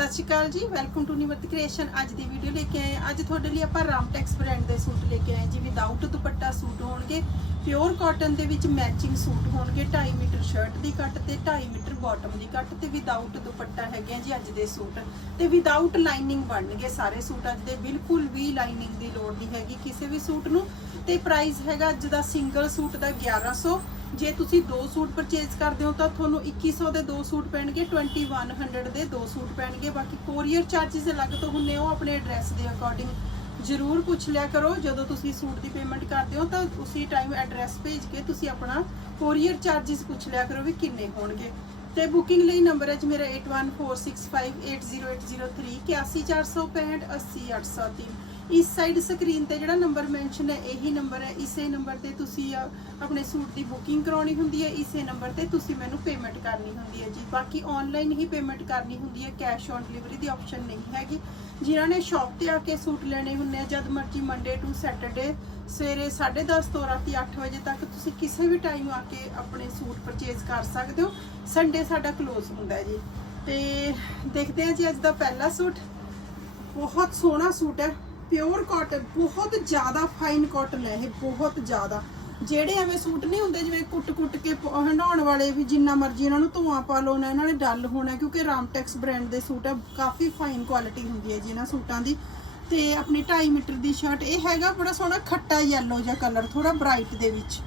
ਸਤਿ ਸ਼੍ਰੀ ਅਕਾਲ ਜੀ welcome to Nimrat creation ਅੱਜ ਦੀ ਵੀਡੀਓ ਲੈ ਕੇ ਆਏ ਅੱਜ ਤੁਹਾਡੇ ਲਈ ਆਪਾਂ ਰਾਮਟੈਕਸ ਬ੍ਰਾਂਡ ਦੇ ਸੂਟ ਲੈ ਕੇ ਆਏ ਜੀ ਵਿਦਆਊਟ ਦੁਪੱਟਾ ਸੂਟ ਹੋਣਗੇ ਪਿਓਰ ਕਾਟਨ ਦੇ ਵਿੱਚ ਮੈਚਿੰਗ ਸੂਟ ਹੋਣਗੇ 2.5 ਮੀਟਰ ਸ਼ਰਟ ਦੀ ਕੱਟ ਤੇ 2.5 ਮੀਟਰ ਬਾਟਮ ਦੀ ਕੱਟ ਤੇ ਵਿਦਆਊਟ ਦੁਪੱਟਾ ਹੈਗੇ ਜੀ ਅੱਜ ਦੇ ਸੂਟ। ਤੇ ਵਿਦਆਊਟ ਲਾਈਨਿੰਗ ਬਣਨਗੇ ਸਾਰੇ ਸੂਟ ਅੱਜ ਦੇ, ਬਿਲਕੁਲ ਵੀ ਲਾਈਨਿੰਗ ਦੀ ਲੋੜ ਨਹੀਂ ਹੈਗੀ ਕਿਸੇ ਵੀ ਸੂਟ ਨੂੰ। ਤੇ ਪ੍ਰਾਈਸ ਹੈਗਾ ਅੱਜ ਦਾ ਸਿੰਗਲ ਸੂਟ ਦਾ 1100 ਜੇ ਤੁਸੀਂ ਦੋ ਸੂਟ ਪਰਚੇਸ ਕਰਦੇ ਹੋ ਤਾਂ ਤੁਹਾਨੂੰ 2100 ਦੇ ਦੋ ਸੂਟ ਪੈਣਗੇ 2100 ਦੇ ਦੋ ਸੂਟ ਪੈਣਗੇ। ਬਾਕੀ ਕੋਰੀਅਰ ਚਾਰजेस ਅਲੱਗ ਤੋਂ ਹੁੰਨੇ ਉਹ ਆਪਣੇ ਐਡਰੈਸ ਦੇ ਅਕੋਰਡਿੰਗ ਜ਼ਰੂਰ ਪੁੱਛ ਲਿਆ ਕਰੋ। ਜਦੋਂ ਤੁਸੀਂ ਸੂਟ ਦੀ ਪੇਮੈਂਟ ਕਰਦੇ ਹੋ ਤਾਂ ਉਸੇ ਟਾਈਮ ਐਡਰੈਸ ਭੇਜ ਕੇ ਤੁਸੀਂ ਆਪਣਾ ਕੋਰੀਅਰ ਚਾਰजेस ਪੁੱਛ ਲਿਆ ਕਰੋ ਵੀ ਕਿੰਨੇ ਹੋਣਗੇ। ਤੇ ਬੁਕਿੰਗ ਲਈ ਨੰਬਰ ਹੈ ਜੀ ਮੇਰਾ 8146580803 8465 80803 ਇਸ ਸਾਈਡ ਸਕਰੀਨ ਤੇ ਜਿਹੜਾ ਨੰਬਰ ਮੈਂਸ਼ਨ ਹੈ, ਇਹੀ ਨੰਬਰ ਹੈ। ਇਸੇ ਨੰਬਰ ਤੇ ਤੁਸੀਂ ਆਪਣੇ ਸੂਟ ਦੀ ਬੁਕਿੰਗ ਕਰਾਉਣੀ ਹੁੰਦੀ ਹੈ। ਇਸੇ ਨੰਬਰ ਤੇ ਤੁਸੀਂ ਮੈਨੂੰ ਪੇਮੈਂਟ ਕਰਨੀ ਹੁੰਦੀ ਹੈ ਜੀ। ਬਾਕੀ ਆਨਲਾਈਨ ਹੀ ਪੇਮੈਂਟ ਕਰਨੀ ਹੁੰਦੀ ਹੈ। ਕੈਸ਼ ਔਨ ਡਿਲੀਵਰੀ ਦੀ ਆਪਸ਼ਨ ਨਹੀਂ ਹੈਗੀ। ਜਿਨ੍ਹਾਂ ਨੇ ਸ਼ਾਪ ਤੇ ਆ ਕੇ ਸੂਟ ਲੈਣੇ ਹੁੰਦੇ ਆ, ਜਦ ਮਰਜ਼ੀ ਮੰਡੇ ਟੂ ਸੈਟਰਡੇ ਸਵੇਰੇ 10:30 ਤੋਂ ਰਾਤੀ 8 ਵਜੇ ਤੱਕ ਤੁਸੀਂ ਕਿਸੇ ਵੀ ਟਾਈਮ ਆ ਕੇ ਆਪਣੇ ਸੂਟ ਪਰਚੇਜ਼ ਕਰ ਸਕਦੇ ਹੋ। ਸੰਡੇ ਸਾਡਾ ক্লোਜ਼ ਹੁੰਦਾ ਜੀ। ਤੇ ਦੇਖਦੇ ਹਾਂ ਜੀ ਅੱਜ ਦਾ ਪਹਿਲਾ ਸੂਟ। ਬਹੁਤ ਸੋਹਣਾ ਸੂਟ ਹੈ। ਪਿਓਰ ਕਾਟਨ, ਬਹੁਤ ਜ਼ਿਆਦਾ ਫਾਈਨ ਕਾਟਨ ਹੈ ਇਹ, ਬਹੁਤ ਜ਼ਿਆਦਾ। ਜਿਹੜੇ ਐਵੇਂ ਸੂਟ ਨਹੀਂ ਹੁੰਦੇ, ਜਿਵੇਂ ਕੁੱਟ-ਕੁੱਟ ਕੇ ਪ- ਹੰਡਾਉਣ ਵਾਲੇ ਵੀ ਜਿੰਨਾ ਮਰਜ਼ੀ ਇਹਨਾਂ ਨੂੰ ਧੂਆਂ ਪਾ ਲਓ, ਨਾ ਇਹਨਾਂ ਨੇ ਡੱਲ ਹੋਣਾ, ਕਿਉਂਕਿ ਰਾਮਟੈਕਸ ਬ੍ਰਾਂਡ ਦੇ ਸੂਟ ਆ ਕਾਫੀ ਫਾਈਨ ਕੁਆਲਿਟੀ ਹੁੰਦੀ ਹੈ ਜੀ ਇਹਨਾਂ ਸੂਟਾਂ ਦੀ। ਤੇ ਆਪਣੀ 2.5 ਮੀਟਰ ਦੀ ਸ਼ਰਟ ਇਹ ਹੈਗਾ ਬੜਾ ਸੋਹਣਾ ਖੱਟਾ ਯੈਲੋ ਜਿਹਾ ਕਲਰ ਥੋੜਾ ਬ੍ਰਾਈਟ ਦੇ ਵਿੱਚ।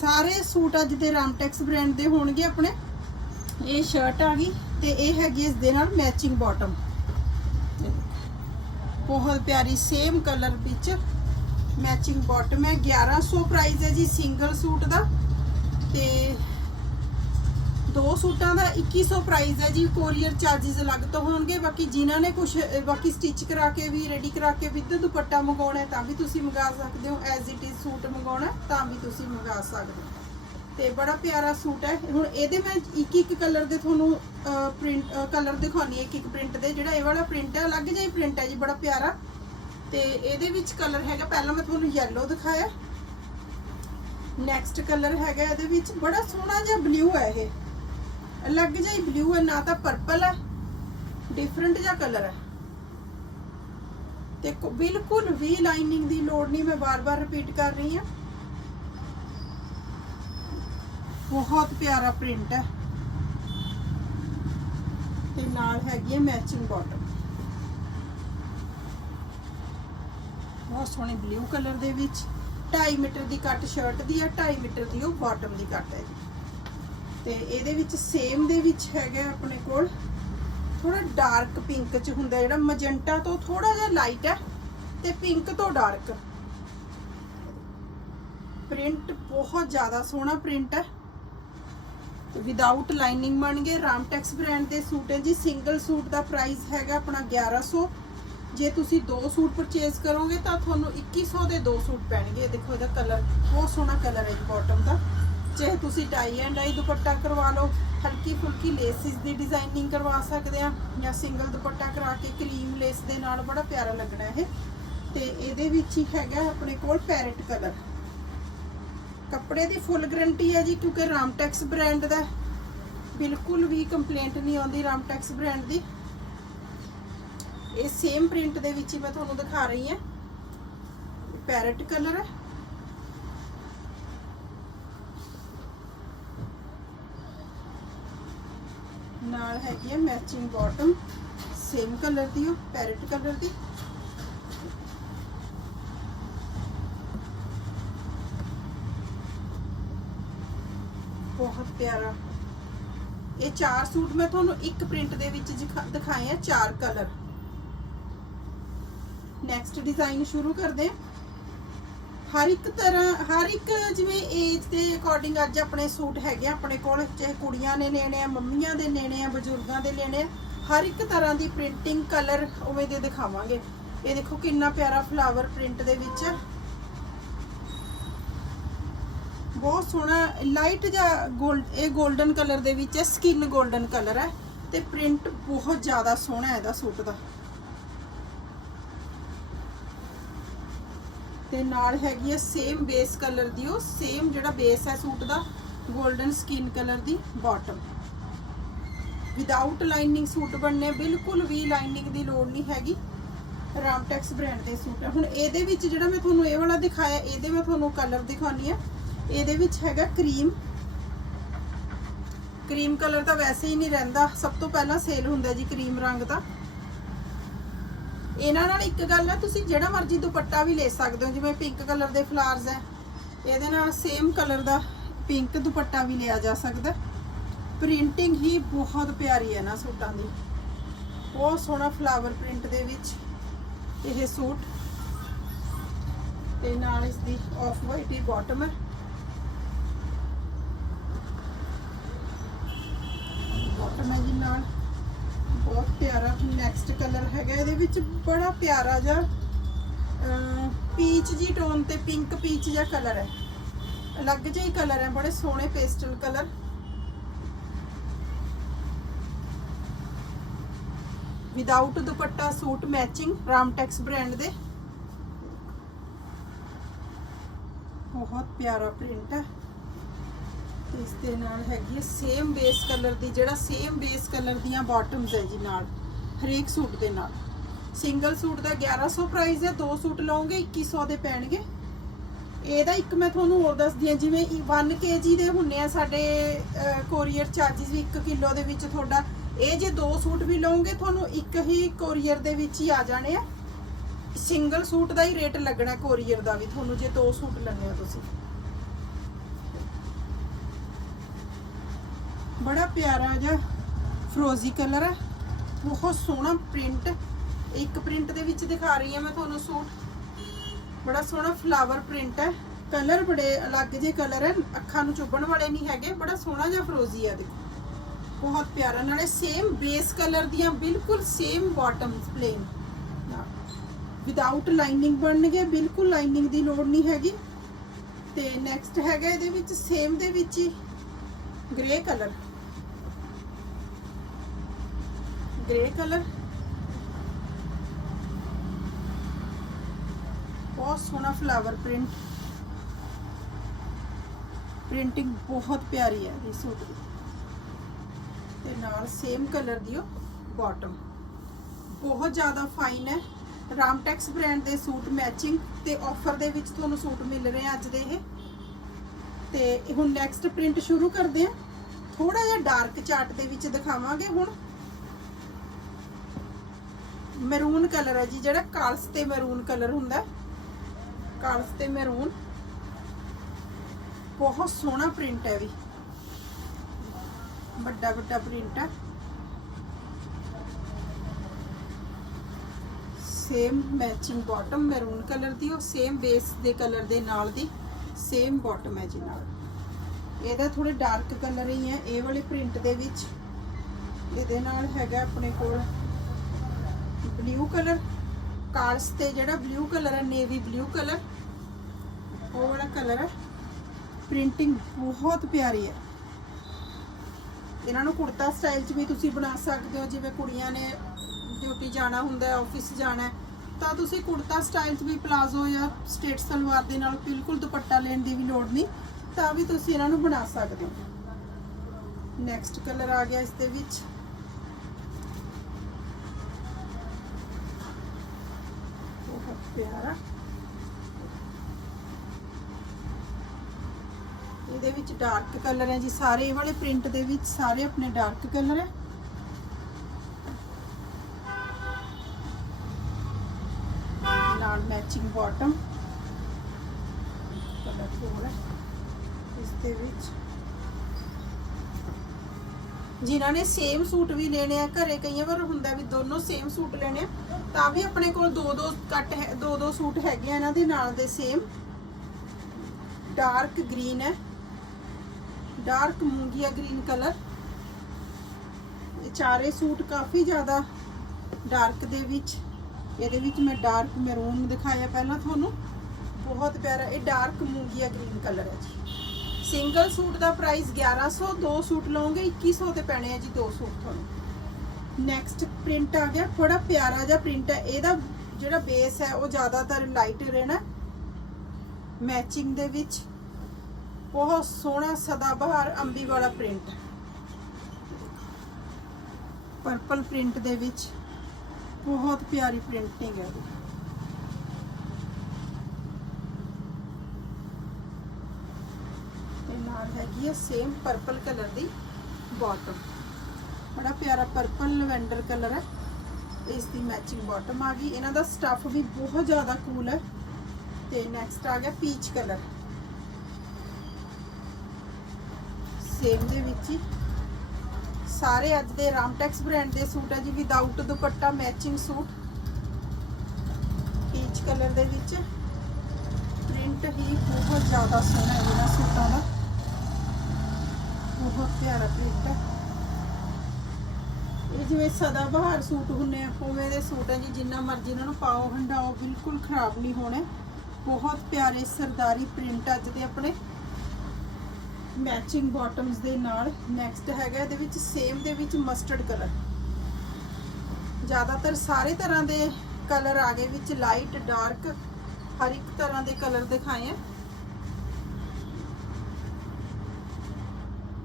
ਸਾਰੇ ਸੂਟ ਅੱਜ ਦੇ ਰਾਮਟੈਕਸ ਬ੍ਰਾਂਡ ਦੇ ਹੋਣਗੇ ਆਪਣੇ। ਇਹ ਸ਼ਰਟ ਆ ਗਈ, ਤੇ ਇਹ ਹੈਗੀ ਇਸ ਦੇ ਨਾਲ ਮੈਚਿੰਗ ਬਾਟਮ ਬਹੁਤ ਪਿਆਰੀ ਸੇਮ ਕਲਰ ਵਿੱਚ ਮੈਚਿੰਗ ਬਾਟਮ ਹੈ 1100 ਪ੍ਰਾਈਸ ਹੈ ਜੀ ਸਿੰਗਲ ਸੂਟ ਦਾ। ਤੇ ਦੋ ਸੂਟਾਂ ਦਾ 2100 ਪ੍ਰਾਈਸ ਹੈ ਜੀ। ਕੋਰੀਅਰ ਚਾਰजेस ਅਲੱਗ ਤੋਂ ਹੋਣਗੇ। ਬਾਕੀ ਜਿਨ੍ਹਾਂ ਨੇ ਕੁਝ ਬਾਕੀ ਸਟਿਚ ਕਰਾ ਕੇ ਵੀ ਰੈਡੀ ਕਰਾ ਕੇ ਵਿਦ ਦੁਪੱਟਾ ਮੰਗਾਉਣਾ ਤਾਂ ਵੀ ਤੁਸੀਂ ਮੰਗਾ ਸਕਦੇ ਹੋ। ਐਜ਼ ਇਟ ਇਜ਼ ਸੂਟ ਮੰਗਾਉਣਾ ਤਾਂ ਵੀ ਤੁਸੀਂ ਮੰਗਾ ਸਕਦੇ ਹੋ। ਤੇ ਬੜਾ ਪਿਆਰਾ ਸੂਟ ਹੈ। ਹੁਣ ਇਹਦੇ ਮੈਂ ਇੱਕ ਇੱਕ ਕਲਰ ਦੇ ਤੁਹਾਨੂੰ ਪ੍ਰਿੰਟ ਕਲਰ ਦਿਖਾਉਣੀ ਹੈ ਇੱਕ ਇੱਕ ਪ੍ਰਿੰਟ ਦੇ। ਜਿਹੜਾ ਇਹ ਵਾਲਾ ਪ੍ਰਿੰਟ ਹੈ, ਅਲੱਗ ਜਿਹਾ ਪ੍ਰਿੰਟ ਹੈ ਜੀ, ਬੜਾ ਪਿਆਰਾ। ਤੇ ਇਹਦੇ ਵਿੱਚ ਕਲਰ ਹੈਗਾ, ਪਹਿਲਾਂ ਮੈਂ ਤੁਹਾਨੂੰ yellow ਦਿਖਾਇਆ। ਨੈਕਸਟ ਕਲਰ ਹੈਗਾ ਇਹਦੇ ਵਿੱਚ, ਬੜਾ ਸੋਹਣਾ ਜਿਹਾ ਬਲੂ ਹੈ ਇਹ। ਅਲੱਗ ਜਿਹਾ ਹੀ ਬਲੂ ਹੈ, ਨਾ ਤਾਂ ਪਰਪਲ ਹੈ। ਡਿਫਰੈਂਟ ਜਿਹਾ ਕਲਰ ਹੈ। ਤੇ ਬਿਲਕੁਲ ਵੀ ਲਾਈਨਿੰਗ ਦੀ ਲੋੜ ਨਹੀਂ, ਮੈਂ ਬਾਰ-ਬਾਰ ਰਿਪੀਟ ਕਰ ਰਹੀ ਹਾਂ। ਬਹੁਤ ਪਿਆਰਾ ਪ੍ਰਿੰਟ ਹੈ। ਤੇ ਨਾਲ ਹੈਗੀ ਹੈ ਮੈਚਿੰਗ ਬਾਟਮ ਬਹੁਤ ਸੋਹਣੀ ਬਲੂ ਕਲਰ ਦੇ ਵਿੱਚ। 2.5 ਮੀਟਰ ਦੀ ਕੱਟ ਸ਼ਰਟ ਦੀ ਹੈ 2.5 ਮੀਟਰ ਦੀ ਉਹ ਬਾਟਮ ਦੀ ਕੱਟ ਹੈ ਜੀ। ਤੇ ਇਹਦੇ ਵਿੱਚ ਸੇਮ ਦੇ ਵਿੱਚ ਹੈਗਾ ਆਪਣੇ ਕੋਲ। ਥੋੜਾ ਡਾਰਕ ਪਿੰਕ ਚ ਹੁੰਦਾ ਜਿਹੜਾ ਮਜੈਂਟਾ ਤੋਂ ਥੋੜਾ ਜਿਹਾ ਲਾਈਟ ਹੈ ਤੇ ਪਿੰਕ ਤੋਂ ਡਾਰਕ ਪ੍ਰਿੰਟ ਬਹੁਤ ਜ਼ਿਆਦਾ ਸੋਹਣਾ ਪ੍ਰਿੰਟ ਹੈ। ਵਿਦਆਊਟ ਲਾਈਨਿੰਗ ਬਣਗੇ ਰਾਮਟੈਕਸ ਬ੍ਰਾਂਡ ਦੇ ਸੂਟ ਹੈ ਜੀ। ਸਿੰਗਲ ਸੂਟ ਦਾ ਪ੍ਰਾਈਸ ਹੈਗਾ ਆਪਣਾ 1100 ਜੇ ਤੁਸੀਂ ਦੋ ਸੂਟ ਪਰਚੇਸ ਕਰੋਗੇ ਤਾਂ ਤੁਹਾਨੂੰ 2100 ਦੇ ਦੋ ਸੂਟ ਪੈਣਗੇ। ਇਹ ਦੇਖੋ ਇਹਦਾ ਕਲਰ ਬਹੁਤ ਸੋਹਣਾ ਕਲਰ ਹੈ ਜੀ ਬਾਟਮ ਦਾ। ਚਾਹੇ ਤੁਸੀਂ ਟਾਈ ਐਂਡ ਆਈ ਦੁਪੱਟਾ ਕਰਵਾ ਲਓ, ਹਲਕੀ ਫੁਲਕੀ ਲੇਸਿਸ ਦੀ ਡਿਜ਼ਾਈਨਿੰਗ ਕਰਵਾ ਸਕਦੇ ਆ, ਜਾਂ ਸਿੰਗਲ ਦੁਪੱਟਾ ਕਰਾ ਕੇ ਕਰੀਮ ਲੇਸ ਦੇ ਨਾਲ ਬੜਾ ਪਿਆਰਾ ਲੱਗਣਾ ਇਹ। ਤੇ ਇਹਦੇ ਵਿੱਚ ਹੀ ਹੈਗਾ ਆਪਣੇ ਕੋਲ ਪੈਰਟ ਕਲਰ ਕੱਪੜੇ ਦੀ ਫੁੱਲ ਗਾਰੰਟੀ ਹੈ ਜੀ, ਕਿਉਂਕਿ ਰਾਮਟੈਕਸ ਬ੍ਰਾਂਡ ਦਾ ਬਿਲਕੁਲ ਵੀ ਕੰਪਲੇਂਟ ਨਹੀਂ ਆਉਂਦੀ ਰਾਮਟੈਕਸ ਬ੍ਰਾਂਡ ਦੀ। ਇਹ ਸੇਮ ਪ੍ਰਿੰਟ ਦੇ ਵਿੱਚ ਹੀ ਮੈਂ ਤੁਹਾਨੂੰ ਦਿਖਾ ਰਹੀ ਹਾਂ। ਪੈਰਟ ਕਲਰ ਹੈ। ਨਾਲ ਹੈਗੀ ਹੈ ਮੈਚਿੰਗ ਬਾਟਮ ਸੇਮ ਕਲਰ ਦੀ ਉਹ ਪੈਰਟ ਕਲਰ ਦੀ ਬਹੁਤ ਪਿਆਰਾ। ਇਹ ਚਾਰ ਸੂਟ ਮੈਂ ਤੁਹਾਨੂੰ ਇੱਕ ਪ੍ਰਿੰਟ ਦੇ ਵਿੱਚ ਦਿਖਾਏ ਆ, ਚਾਰ ਕਲਰ। ਨੈਕਸਟ ਡਿਜ਼ਾਈਨ ਸ਼ੁਰੂ ਕਰਦੇ ਹਾਂ। ਹਰ ਇੱਕ ਤਰ੍ਹਾਂ, ਹਰ ਇੱਕ ਜਿਵੇਂ ਏਜ ਦੇ ਅਕੋਰਡਿੰਗ ਅੱਜ ਆਪਣੇ ਸੂਟ ਹੈਗੇ ਆਪਣੇ ਕੋਲ ਚਾਹੇ ਕੁੜੀਆਂ ਨੇ ਲੈਣੇ ਆ, ਮੰਮੀਆਂ ਦੇ ਲੈਣੇ ਆ, ਬਜ਼ੁਰਗਾਂ ਦੇ ਲੈਣੇ ਆ, ਹਰ ਇੱਕ ਤਰ੍ਹਾਂ ਦੀ ਪ੍ਰਿੰਟਿੰਗ ਕਲਰ ਉਵੇਂ ਦੇ ਦਿਖਾਵਾਂਗੇ। ਇਹ ਦੇਖੋ ਕਿੰਨਾ ਪਿਆਰਾ ਫਲਾਵਰ ਪ੍ਰਿੰਟ ਦੇ ਵਿੱਚ ਹੈ ਬਹੁਤ ਸੋਹਣਾ ਲਾਈਟ ਜਾਂ 골ਡ ਇਹ ਗੋਲਡਨ ਕਲਰ ਦੇ ਵਿੱਚ ਹੈ ਸਕਿਨ ਗੋਲਡਨ ਕਲਰ ਹੈ ਤੇ ਪ੍ਰਿੰਟ ਬਹੁਤ ਜ਼ਿਆਦਾ ਸੋਹਣਾ ਹੈ ਇਹਦਾ ਸੂਟ ਦਾ। ਤੇ ਨਾਲ ਹੈਗੀ ਹੈ ਸੇਮ ਬੇਸ ਕਲਰ ਦੀ, ਉਹ ਸੇਮ ਜਿਹੜਾ ਬੇਸ ਹੈ ਸੂਟ ਦਾ ਗੋਲਡਨ ਸਕਿਨ ਕਲਰ ਦੀ ਬਾਟਮ ਵਿਦਆਊਟ ਲਾਈਨਿੰਗ ਸੂਟ ਬਣਨੇ, ਬਿਲਕੁਲ ਵੀ ਲਾਈਨਿੰਗ ਦੀ ਲੋੜ ਨਹੀਂ ਹੈਗੀ। ਰਾਮਟੈਕਸ ਬ੍ਰਾਂਡ ਦੇ ਸੂਟ ਹੁਣ ਇਹਦੇ ਵਿੱਚ ਜਿਹੜਾ ਮੈਂ ਤੁਹਾਨੂੰ ਇਹ ਵਾਲਾ ਦਿਖਾਇਆ, ਇਹਦੇ ਮੈਂ ਤੁਹਾਨੂੰ ਕਲਰ ਦਿਖਾਉਣੀ ਆ ਇਹਦੇ ਵਿੱਚ ਹੈਗਾ ਕਰੀਮ। ਕਰੀਮ ਕਲਰ ਤਾਂ ਵੈਸੇ ਹੀ ਨਹੀਂ ਰਹਿੰਦਾ। ਸਭ ਤੋਂ ਪਹਿਲਾਂ ਸੇਲ ਹੁੰਦਾ ਜੀ ਕਰੀਮ ਰੰਗ ਦਾ। ਇਹਨਾਂ ਨਾਲ ਇੱਕ ਗੱਲ ਹੈ, ਤੁਸੀਂ ਜਿਹੜਾ ਮਰਜ਼ੀ ਦੁਪੱਟਾ ਵੀ ਲੈ ਸਕਦੇ ਹੋ। ਜਿਵੇਂ ਪਿੰਕ ਕਲਰ ਦੇ ਫਲਾਰਸ ਹੈ, ਇਹਦੇ ਨਾਲ ਸੇਮ ਕਲਰ ਦਾ ਪਿੰਕ ਦੁਪੱਟਾ ਵੀ ਲਿਆ ਜਾ ਸਕਦਾ ਪ੍ਰਿੰਟਿੰਗ ਹੀ ਬਹੁਤ ਪਿਆਰੀ ਹੈ ਨਾ ਸੂਟਾਂ ਦੀ। ਬਹੁਤ ਸੋਹਣਾ ਫਲਾਵਰ ਪ੍ਰਿੰਟ ਦੇ ਵਿੱਚ ਇਹ ਸੂਟ। ਤੇ ਨਾਲ ਇਸ ਦੀ ਆਫ ਵਾਈਟ ਹੀ ਬਾਟਮ ਹੈ ਬਾਟਮ ਹੈ ਜੀ ਨਾਲ ਬਹੁਤ ਪਿਆਰਾ ਨੈਕਸਟ ਕਲਰ ਹੈਗਾ, ਇਹਦੇ ਵਿੱਚ ਬੜਾ ਪਿਆਰਾ ਜਿਹਾ ਪੀਚ ਜੀ ਟੋਨ ਤੇ ਪਿੰਕ ਪੀਚ ਜਿਹਾ ਕਲਰ ਹੈ। ਅਲੱਗ ਜਿਹਾ ਹੀ ਕਲਰ ਹੈ, ਬੜੇ ਸੋਹਣੇ pastel colour without dupatta suit matching Ramtex brand ਦੇ। ਬਹੁਤ ਪਿਆਰਾ ਪ੍ਰਿੰਟ ਹੈ। ਇਸ ਦੇ ਨਾਲ ਹੈਗੀ ਹੈ ਸੇਮ ਬੇਸ ਕਲਰ ਦੀ, ਜਿਹੜਾ ਸੇਮ ਬੇਸ ਕਲਰ ਦੀਆਂ ਬਾਟਮਸ ਹੈ ਜੀ ਨਾਲ, ਹਰੇਕ ਸੂਟ ਦੇ ਨਾਲ। ਸਿੰਗਲ ਸੂਟ ਦਾ 1100 ਪ੍ਰਾਈਸ ਹੈ ਦੋ ਸੂਟ ਲਓਗੇ 2100 ਦੇ ਪੈਣਗੇ। ਇਹਦਾ ਇੱਕ ਮੈਂ ਤੁਹਾਨੂੰ ਹੋਰ ਦੱਸਦੀ ਹਾਂ, ਜਿਵੇਂ 1 kg ਦੇ ਹੁੰਨੇ ਆ ਸਾਡੇ ਕੋਰੀਅਰ ਚਾਰजेस ਵੀ 1 ਕਿਲੋ ਦੇ ਵਿੱਚ ਤੁਹਾਡਾ। ਇਹ ਜੇ ਦੋ ਸੂਟ ਵੀ ਲਓਗੇ, ਤੁਹਾਨੂੰ ਇੱਕ ਹੀ ਕੋਰੀਅਰ ਦੇ ਵਿੱਚ ਹੀ ਆ ਜਾਣੇ ਆ। ਸਿੰਗਲ ਸੂਟ ਦਾ ਹੀ ਰੇਟ ਲੱਗਣਾ ਕੋਰੀਅਰ ਦਾ ਵੀ, ਤੁਹਾਨੂੰ ਜੇ ਦੋ ਸੂਟ ਲੈਣੇ ਆ ਤੁਸੀਂ। ਬੜਾ ਪਿਆਰਾ ਜਿਹਾ ਫਰੋਜ਼ੀ ਕਲਰ ਹੈ। ਬਹੁਤ ਸੋਹਣਾ ਪ੍ਰਿੰਟ ਇੱਕ ਪ੍ਰਿੰਟ ਦੇ ਵਿੱਚ ਦਿਖਾ ਰਹੀ ਹਾਂ ਮੈਂ ਤੁਹਾਨੂੰ ਸੂਟ। ਬੜਾ ਸੋਹਣਾ ਫਲਾਵਰ ਪ੍ਰਿੰਟ ਹੈ। ਕਲਰ ਬੜੇ ਅਲੱਗ ਜਿਹੇ ਕਲਰ ਹੈ ਅੱਖਾਂ ਨੂੰ ਚੁੱਭਣ ਵਾਲੇ ਨਹੀਂ ਹੈਗੇ। ਬੜਾ ਸੋਹਣਾ ਜਿਹਾ ਫਰੋਜ਼ੀ ਆ ਦੇਖੋ। ਬਹੁਤ ਪਿਆਰਾ। ਨਾਲੇ ਸੇਮ ਬੇਸ ਕਲਰ ਦੀਆਂ ਬਿਲਕੁਲ same bottoms plain without lining ਬਣਨਗੇ, ਬਿਲਕੁਲ ਲਾਈਨਿੰਗ ਦੀ ਲੋੜ ਨਹੀਂ ਹੈਗੀ। ਤੇ ਨੈਕਸਟ ਹੈਗਾ ਇਹਦੇ ਵਿੱਚ ਸੇਮ ਦੇ ਵਿੱਚ ਹੀ ਗ੍ਰੇ ਕਲਰ ਗ੍ਰੇ ਕਲਰ ਬਹੁਤ ਸੋਹਣਾ ਫਲਾਵਰ ਪ੍ਰਿੰਟ ਪ੍ਰਿੰਟਿੰਗ ਬਹੁਤ ਪਿਆਰੀ ਹੈ ਇਸ ਸੂਟ ਦੀ। ਤੇ ਨਾਲ ਸੇਮ ਕਲਰ ਦੀ ਉਹ ਬਾਟਮ ਬਹੁਤ ਜ਼ਿਆਦਾ ਫਾਈਨ ਹੈ। ਰਾਮਟੈਕਸ ਬ੍ਰਾਂਡ ਦੇ ਸੂਟ ਮੈਚਿੰਗ ਤੇ ਆਫਰ ਦੇ ਵਿੱਚ ਤੁਹਾਨੂੰ ਸੂਟ ਮਿਲ ਰਹੇ ਆ ਅੱਜ ਦੇ ਇਹ। ਤੇ ਹੁਣ ਨੈਕਸਟ ਪ੍ਰਿੰਟ ਸ਼ੁਰੂ ਕਰਦੇ ਆ ਥੋੜਾ ਜਿਹਾ ਡਾਰਕ ਚਾਰਟ ਦੇ ਵਿੱਚ ਦਿਖਾਵਾਂਗੇ ਹੁਣ। ਮੈਰੂਨ ਕਲਰ ਹੈ ਜੀ, ਜਿਹੜਾ ਕਾਲਸ ਤੇ ਮੈਰੂਨ ਕਲਰ ਹੁੰਦਾ ਹੈ। ਕਾਲਸ ਤੇ ਮੈਰੂਨ ਬਹੁਤ ਸੋਹਣਾ ਪ੍ਰਿੰਟ ਹੈ ਵੀ। ਵੱਡਾ ਵੱਡਾ ਪ੍ਰਿੰਟ ਹੈ। Same matching bottom maroon colour ਦੀ, ਉਹ ਸੇਮ ਬੇਸ ਦੇ ਕਲਰ ਦੇ ਨਾਲ ਦੀ ਸੇਮ ਬਾਟਮ ਹੈ ਜੀ ਨਾਲ। ਇਹਦਾ ਥੋੜੇ ਡਾਰਕ ਕਲਰ ਹੀ ਹੈ, ਇਹ ਵਾਲੇ ਪ੍ਰਿੰਟ ਦੇ ਵਿੱਚ। ਇਹਦੇ ਨਾਲ ਹੈਗਾ ਆਪਣੇ ਕੋਲ ਬਲੂ ਕਲਰ, ਕਾਰਸ ਤੇ ਜਿਹੜਾ ਬਲੂ ਕਲਰ ਹੈ, ਨੇਵੀ ਬਲੂ ਕਲਰ, ਉਹ ਵਾਲਾ ਕਲਰ ਹੈ। ਪ੍ਰਿੰਟਿੰਗ ਬਹੁਤ ਪਿਆਰੀ ਹੈ। ਇਹਨਾਂ ਨੂੰ ਕੁੜਤਾ ਸਟਾਈਲ 'ਚ ਵੀ ਤੁਸੀਂ ਬਣਾ ਸਕਦੇ ਹੋ, ਜਿਵੇਂ ਕੁੜੀਆਂ ਨੇ ਡਿਊਟੀ ਜਾਣਾ ਹੁੰਦਾ ਹੈ ਆਫਿਸ ਜਾਣਾ ਤਾਂ ਤੁਸੀਂ ਕੁੜਤਾ ਸਟਾਈਲ 'ਚ ਵੀ ਪਲਾਜ਼ੋ ਜਾਂ ਸਟੇਟ ਸਲਵਾਰ ਦੇ ਨਾਲ ਬਿਲਕੁਲ ਦੁਪੱਟਾ ਲੈਣ ਦੀ ਵੀ ਲੋੜ ਨਹੀਂ, ਤਾਂ ਵੀ ਤੁਸੀਂ ਇਹਨਾਂ ਨੂੰ ਬਣਾ ਸਕਦੇ ਹੋ। ਨੈਕਸਟ ਕਲਰ ਆ ਗਿਆ ਇਸ ਦੇ ਵਿੱਚ ਬਹੁਤ ਪਿਆਰਾ। ਇਹਦੇ ਵਿੱਚ ਡਾਰਕ ਕਲਰ ਹੈ ਜੀ। ਸਾਰੇ ਇਹ ਵਾਲੇ ਪ੍ਰਿੰਟ ਦੇ ਵਿੱਚ ਸਾਰੇ ਆਪਣੇ ਡਾਰਕ ਕਲਰ ਹੈ। ਨਾਲ ਮੈਚਿੰਗ ਬਾਟਮ ਕਲਰ ਫੋਰ ਹੈ। ਇਸ ਦੇ ਵਿੱਚ ਜਿਨ੍ਹਾਂ ਨੇ ਸੇਮ ਸੂਟ ਵੀ ਲੈਣੇ ਆ, ਘਰੇ ਕਈਆਂ ਵਾਰ ਹੁੰਦਾ ਵੀ ਦੋਨੋਂ ਸੇਮ ਸੂਟ ਲੈਣੇ ਆ। ਤਾਂ ਵੀ ਆਪਣੇ ਕੋਲ ਦੋ ਦੋ ਕੱਟ ਹੈ, ਦੋ ਦੋ ਸੂਟ ਹੈਗੇ ਆ ਇਹਨਾਂ ਦੇ ਨਾਲ ਦੇ ਸੇਮ ਡਾਰਕ ਗ੍ਰੀਨ ਹੈ। ਡਾਰਕ ਮੂੰਗੀਆ ਗ੍ਰੀਨ ਕਲਰ ਇਹ ਚਾਰੇ ਸੂਟ ਕਾਫੀ ਜ਼ਿਆਦਾ ਡਾਰਕ ਦੇ ਵਿੱਚ। ਇਹਦੇ ਵਿੱਚ ਮੈਂ ਡਾਰਕ ਮੈਰੂਨ ਦਿਖਾਇਆ ਪਹਿਲਾਂ ਤੁਹਾਨੂੰ। ਬਹੁਤ ਪਿਆਰਾ, ਇਹ ਡਾਰਕ ਮੂੰਗੀਆ ਗ੍ਰੀਨ ਕਲਰ ਹੈ ਜੀ। ਸਿੰਗਲ ਸੂਟ ਦਾ ਪ੍ਰਾਈਸ 1100 ਦੋ ਸੂਟ ਲਓਗੇ 2100 ਤੇ ਪੈਣੇ ਆ ਜੀ ਦੋ ਸੂਟ ਤੁਹਾਨੂੰ। ਨੈਕਸਟ ਪ੍ਰਿੰਟ ਆ ਗਿਆ ਬੜਾ ਪਿਆਰਾ ਜਿਹਾ ਪ੍ਰਿੰਟ ਹੈ। ਇਹਦਾ ਜਿਹੜਾ ਬੇਸ ਹੈ, ਉਹ ਜ਼ਿਆਦਾਤਰ ਲਾਈਟ ਰਹਿਣਾ ਮੈਚਿੰਗ ਦੇ ਵਿੱਚ ਬਹੁਤ ਸੋਹਣਾ ਸਦਾਬਹਾਰ ਅੰਬੀ ਵਾਲਾ ਪ੍ਰਿੰਟ ਪਰਪਲ ਪ੍ਰਿੰਟ ਦੇ ਵਿੱਚ ਬਹੁਤ ਪਿਆਰੀ ਪ੍ਰਿੰਟਿੰਗ ਹੈ। ਤੇ ਨਾਲ ਹੈਗੀ ਹੈ ਸੇਮ ਪਰਪਲ ਕਲਰ ਦੀ ਬਾਟਮ ਬੜਾ ਪਿਆਰਾ ਪਰਪਲ ਲਵੈਂਡਰ ਕਲਰ ਹੈ। ਇਸ ਦੀ ਮੈਚਿੰਗ ਬਾਟਮ ਆ ਗਈ। ਇਹਨਾਂ ਦਾ ਸਟੱਫ ਵੀ ਬਹੁਤ ਜ਼ਿਆਦਾ ਕੂਲ ਹੈ। ਤੇ ਨੈਕਸਟ ਆ ਗਿਆ ਪੀਚ ਕਲਰ ਸੇਮ ਦੇ ਵਿੱਚ ਹੀ। ਸਾਰੇ ਅੱਜ ਦੇ ਰਾਮਟੈਕਸ ਬ੍ਰਾਂਡ ਦੇ ਸੂਟ ਹੈ ਜੀ without dupatta matching suit. Peach colour ਦੇ ਵਿੱਚ। ਪ੍ਰਿੰਟ ਹੀ ਬਹੁਤ ਜ਼ਿਆਦਾ ਸੋਹਣਾ ਹੈ ਇਹਨਾਂ ਸੂਟਾਂ ਦਾ। ਬਹੁਤ ਪਿਆਰਾ ਪ੍ਰਿੰਟ ਹੈ। ਇਹ ਜਿਵੇਂ ਸਦਾ ਬਹਾਰ ਸੂਟ ਹੁੰਨੇ ਆ, ਉਵੇਂ ਦੇ ਸੂਟ ਹੈ ਜੀ, ਜਿੰਨਾ ਮਰਜ਼ੀ ਇਹਨਾਂ ਨੂੰ ਪਾਓ ਹੰਡਾਓ ਬਿਲਕੁਲ ਖਰਾਬ ਨਹੀਂ ਹੋਣੇ। ਬਹੁਤ ਪਿਆਰੇ ਸਰਦਾਰੀ ਪ੍ਰਿੰਟ ਅੱਜ ਦੇ ਆਪਣੇ। ਮੈਚਿੰਗ ਬਾਟਮਸ ਦੇ ਨਾਲ ਨੈਕਸਟ ਹੈਗਾ, ਇਹਦੇ ਵਿੱਚ ਸੇਮ ਦੇ ਵਿੱਚ ਮਸਟਰਡ ਕਲਰ ਜ਼ਿਆਦਾਤਰ ਸਾਰੇ ਤਰ੍ਹਾਂ ਦੇ ਕਲਰ ਆ ਗਏ, ਵਿੱਚ ਲਾਈਟ ਡਾਰਕ ਹਰ ਇੱਕ ਤਰ੍ਹਾਂ ਦੇ ਕਲਰ ਦਿਖਾਏ ਆ।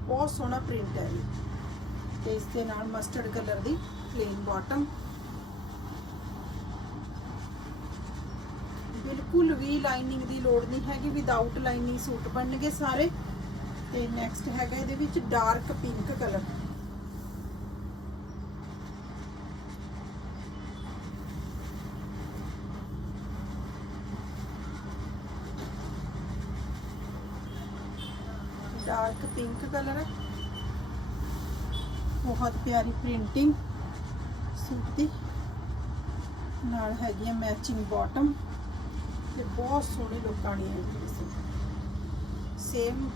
ਬਹੁਤ ਸੋਹਣਾ ਪ੍ਰਿੰਟ ਹੈ ਇਹ। ਤੇ ਇਸ ਦੇ ਨਾਲ ਮਸਟਰਡ ਕਲਰ ਦੀ ਪਲੇਨ ਬਾਟਮ ਬਿਲਕੁਲ ਵੀ ਲਾਈਨਿੰਗ ਦੀ ਲੋੜ ਨਹੀਂ ਹੈਗੀ ਵਿਦਆਊਟ ਲਾਈਨਿੰਗ ਸੂਟ ਬਣਨਗੇ ਸਾਰੇ। ਤੇ ਨੈਕਸਟ ਹੈਗਾ ਇਹਦੇ ਵਿੱਚ dark pink colour dark pink colour ਹੈ। ਬਹੁਤ ਪਿਆਰੀ ਪ੍ਰਿੰਟਿੰਗ ਸੂਟ ਦੀ। ਨਾਲ ਹੈਗੀ ਹੈ ਮੈਚਿੰਗ ਬਾਟਮ ਤੇ ਬਹੁਤ ਸੋਹਣੇ ਲੋਕਾਂ ਆਣੀ ਹੈ ਸੇਮ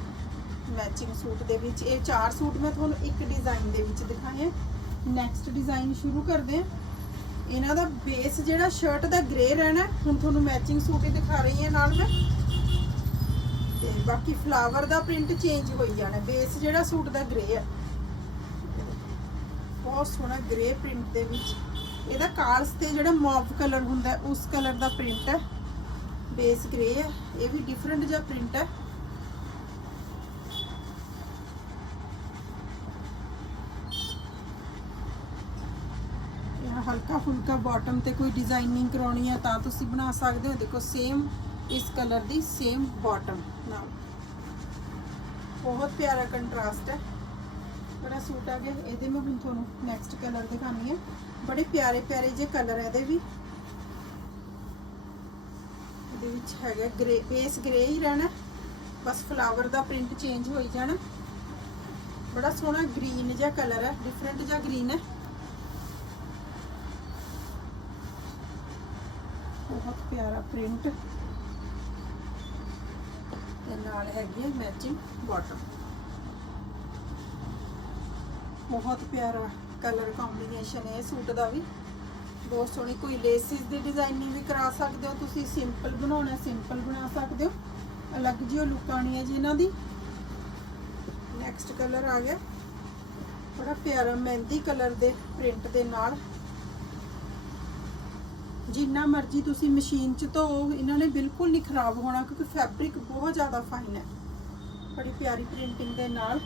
ਮੈਚਿੰਗ ਸੂਟ ਦੇ ਵਿੱਚ ਇਹ ਚਾਰ ਸੂਟ ਮੈਂ ਤੁਹਾਨੂੰ ਇੱਕ ਡਿਜ਼ਾਈਨ ਦੇ ਵਿੱਚ ਦਿਖਾਏ ਨੈਕਸਟ ਡਿਜ਼ਾਈਨ ਸ਼ੁਰੂ ਕਰਦੇ ਹਾਂ ਇਹਨਾਂ ਦਾ ਬੇਸ ਜਿਹੜਾ ਸ਼ਰਟ ਦਾ ਗ੍ਰੇ ਰਹਿਣਾ ਹੁਣ ਤੁਹਾਨੂੰ ਮੈਚਿੰਗ ਸੂਟ ਹੀ ਦਿਖਾ ਰਹੀ ਹਾਂ ਨਾਲ ਮੈਂ। ਤੇ ਬਾਕੀ ਫਲਾਵਰ ਦਾ ਪ੍ਰਿੰਟ ਚੇਂਜ ਹੋਈ ਜਾਣਾ ਬੇਸ ਜਿਹੜਾ ਸੂਟ ਦਾ ਗ੍ਰੇ ਹੈ ਬਹੁਤ ਸੋਹਣਾ ਗ੍ਰੇ ਪ੍ਰਿੰਟ ਦੇ ਵਿੱਚ। ਇਹਦਾ ਕਾਲਸ ਤੇ ਜਿਹੜਾ ਮੌਫ ਕਲਰ ਹੁੰਦਾ ਉਸ ਕਲਰ ਦਾ ਪ੍ਰਿੰਟ ਹੈ। ਬੇਸ ਗ੍ਰੇ ਹੈ, ਇਹ ਵੀ ਡਿਫਰੈਂਟ ਜਿਹਾ ਪ੍ਰਿੰਟ ਹੈ। ਹਲਕਾ ਫੁਲਕਾ ਬਾਟਮ ਤੇ ਕੋਈ ਡਿਜ਼ਾਈਨਿੰਗ ਕਰਾਉਣੀ ਹੈ ਤਾਂ ਤੁਸੀਂ ਬਣਾ ਸਕਦੇ ਹੋ। ਦੇਖੋ ਸੇਮ ਇਸ ਕਲਰ ਦੀ ਸੇਮ ਬਾਟਮ ਨਾਲ। ਬਹੁਤ ਪਿਆਰਾ ਕੰਟਰਾਸਟ ਹੈ। ਬੜਾ ਸੂਟ ਆ ਗਿਆ, ਇਹਦੇ ਮੈਂ ਹੁਣ ਤੁਹਾਨੂੰ ਨੈਕਸਟ ਕਲਰ ਦਿਖਾਣੀ ਹੈ ਬੜੇ ਪਿਆਰੇ ਪਿਆਰੇ ਜੇ ਕਲਰ ਹੈ ਇਹਦੇ ਵੀ। ਇਹਦੇ ਵਿੱਚ ਹੈਗਾ ਗ੍ਰੇ ਬੇਸ ਗ੍ਰੇ ਹੀ ਰਹਿਣਾ। ਬਸ ਫਲਾਵਰ ਦਾ ਪ੍ਰਿੰਟ ਚੇਂਜ ਹੋਈ ਜਾਣਾ। ਬੜਾ ਸੋਹਣਾ ਗ੍ਰੀਨ ਜਿਹਾ ਕਲਰ ਹੈ ਡਿਫਰੈਂਟ ਜਿਹਾ ਗ੍ਰੀਨ ਹੈ ਬਹੁਤ ਪਿਆਰਾ ਪ੍ਰਿੰਟ ਤੇ ਨਾਲ ਹੈਗੀ ਹੈ ਮੈਚਿੰਗ ਬਾਟਮ ਬਹੁਤ ਪਿਆਰਾ ਕਲਰ ਕੰਬੀਨੇਸ਼ਨ ਹੈ ਸੂਟ ਦਾ ਵੀ। ਬਹੁਤ ਸੋਹਣੀ, ਕੋਈ ਲੇਸਿਸ ਦੀ ਡਿਜ਼ਾਈਨਿੰਗ ਵੀ ਕਰਾ ਸਕਦੇ ਹੋ ਤੁਸੀਂ ਸਿੰਪਲ ਬਣਾਉਣਾ ਸਿੰਪਲ ਬਣਾ ਸਕਦੇ ਹੋ। ਅਲੱਗ ਜਿਹੀ ਲੁੱਕ ਆਣੀ ਹੈ ਜੀ ਇਹਨਾਂ ਦੀ। ਨੈਕਸਟ ਕਲਰ ਆ ਗਿਆ। ਬੜਾ ਪਿਆਰਾ ਮਹਿੰਦੀ ਕਲਰ ਦੇ ਪ੍ਰਿੰਟ ਦੇ ਨਾਲ। ਜਿੰਨਾ ਮਰਜ਼ੀ ਤੁਸੀਂ ਮਸ਼ੀਨ 'ਚ ਧੋ, ਇਹਨਾਂ ਨੇ ਬਿਲਕੁਲ ਨਹੀਂ ਖਰਾਬ ਹੋਣਾ ਕਿਉਂਕਿ ਫੈਬਰਿਕ ਬਹੁਤ ਜ਼ਿਆਦਾ ਫਾਈਨ ਹੈ। ਬੜੀ ਪਿਆਰੀ ਪ੍ਰਿੰਟਿੰਗ ਦੇ ਨਾਲ।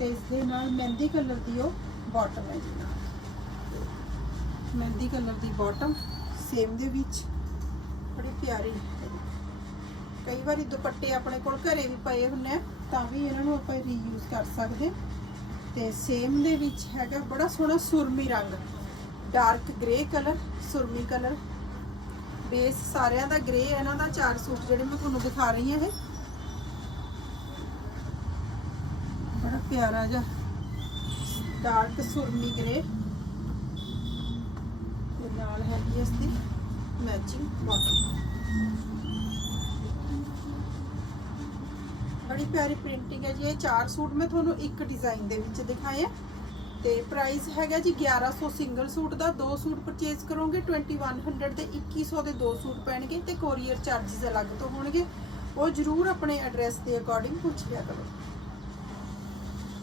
ਤੇ ਇਸ ਦੇ ਨਾਲ ਮਹਿੰਦੀ ਕਲਰ ਦੀ ਉਹ ਬਾਟਮ ਹੈ ਜੀ ਨਾਲ। ਮਹਿੰਦੀ ਕਲਰ ਦੀ ਬਾਟਮ ਸੇਮ ਦੇ ਵਿੱਚ। ਬੜੀ ਪਿਆਰੀ। ਕਈ ਵਾਰੀ ਦੁਪੱਟੇ ਆਪਣੇ ਕੋਲ ਘਰੇ ਵੀ ਪਏ ਹੁੰਨੇ ਆ, ਤਾਂ ਵੀ ਇਹਨਾਂ ਨੂੰ ਆਪਾਂ ਰੀਯੂਜ਼ ਕਰ ਸਕਦੇ। ਹਾਂ। ਤੇ ਸੇਮ ਦੇ ਵਿੱਚ ਹੈਗਾ ਬੜਾ ਸੋਹਣਾ ਸੁਰਮੀ ਰੰਗ। ਡਾਰਕ ਗ੍ਰੇ ਕਲਰ ਸੁਰਮੀ ਕਲਰ ਬੇਸ ਸਾਰਿਆਂ ਦਾ ਗ੍ਰੇ ਇਹਨਾਂ ਦਾ ਚਾਰ ਸੂਟ ਜਿਹੜੇ ਮੈਂ ਤੁਹਾਨੂੰ ਦਿਖਾ ਰਹੀ ਹਾਂ ਇਹ। ਪਿਆਰਾ ਜਿਹਾ। ਡਾਰਕ ਸੁਰਮੀ ਗ੍ਰੇ ਤੇ ਨਾਲ ਹੈਗੀ ਇਸ ਦੀ ਮੈਚਿੰਗ ਬਾਟਮ ਬੜੀ ਪਿਆਰੀ ਪ੍ਰਿੰਟਿੰਗ ਹੈ ਜੀ। ਇਹ ਚਾਰ ਸੂਟ ਮੈਂ ਤੁਹਾਨੂੰ ਇੱਕ ਡਿਜ਼ਾਈਨ ਦੇ ਵਿੱਚ ਦਿਖਾਏ ਤੇ ਪ੍ਰਾਈਸ ਹੈਗਾ ਜੀ 1100 ਸਿੰਗਲ ਸੂਟ ਦਾ। ਦੋ ਸੂਟ ਪਰਚੇਸ ਕਰੋਗੇ 2100 ਦੇ 2100 ਦੇ ਦੋ ਸੂਟ ਪੈਣਗੇ ਤੇ ਕੋਰੀਅਰ ਚਾਰजेस ਅਲੱਗ ਤੋਂ ਹੋਣਗੇ। ਉਹ ਜਰੂਰ ਆਪਣੇ ਐਡਰੈਸ ਦੇ ਅਕੋਰਡਿੰਗ ਪੁੱਛ ਲਿਆ ਕਰੋ।